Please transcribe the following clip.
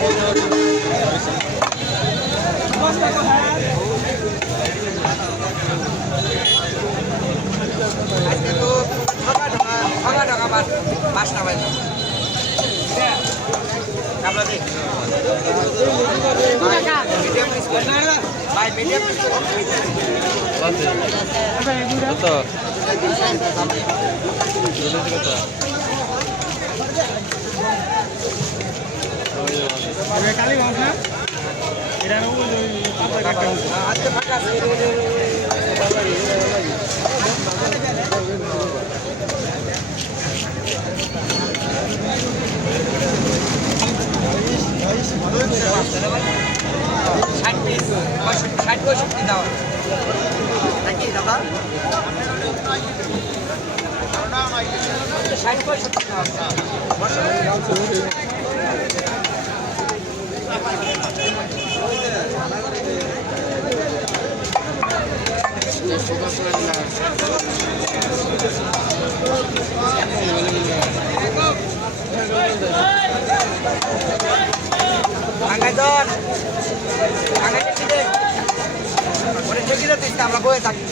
আজকে তো ছগা ঢাকা পাঁচটা বাজে আপনার দেখ মিডিয়াম বিস্কুট ভাই মিডিয়াম বিস্কুট কত কালী মাছ না এটা আজকে ফাঁকা আছে ষাট 65 দাও নাকি দাদা 60-65 দাও আমরা বয়ে থাকি